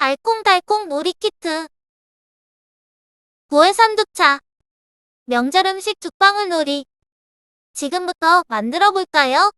알콩달콩 놀이키트. 9월 선두차. 명절 음식 죽방울 놀이. 지금부터 만들어 볼까요?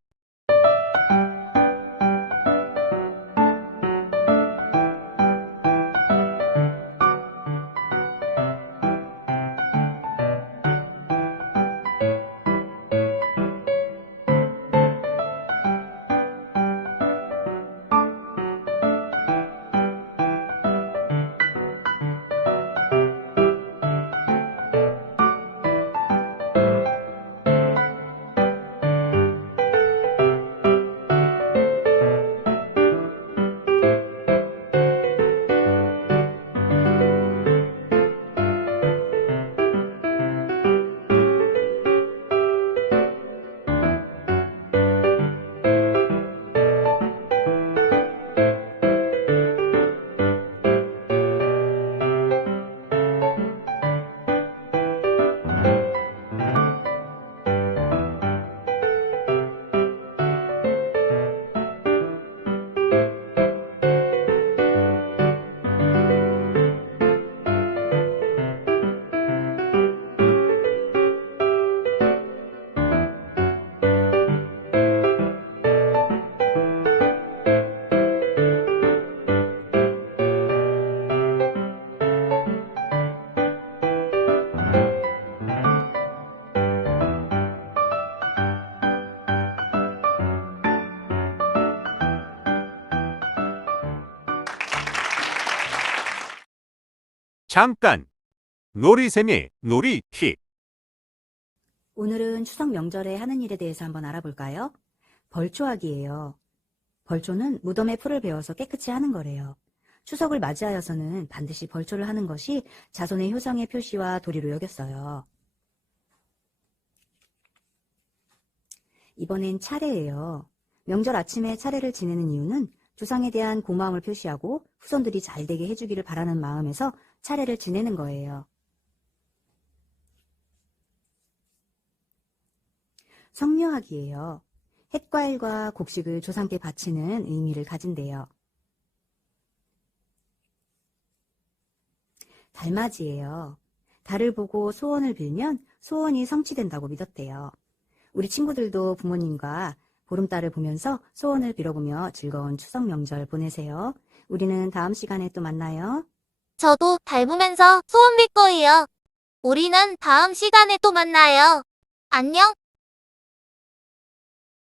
잠깐! 놀이샘의 놀이 팁. 오늘은 추석 명절에 하는 일에 대해서 한번 알아볼까요? 벌초하기예요. 벌초는 무덤에 풀을 베어서 깨끗이 하는 거래요. 추석을 맞이하여서는 반드시 벌초를 하는 것이 자손의 효성의 표시와 도리로 여겼어요. 이번엔 차례예요. 명절 아침에 차례를 지내는 이유는 조상에 대한 고마움을 표시하고 후손들이 잘 되게 해주기를 바라는 마음에서 차례를 지내는 거예요. 성묘하기예요. 햇과일과 곡식을 조상께 바치는 의미를 가진대요. 달맞이예요. 달을 보고 소원을 빌면 소원이 성취된다고 믿었대요. 우리 친구들도 부모님과 보름달을 보면서 소원을 빌어보며 즐거운 추석 명절 보내세요. 우리는 다음 시간에 또 만나요. 저도 닮으면서 소원 빌 거예요. 우리는 다음 시간에 또 만나요. 안녕.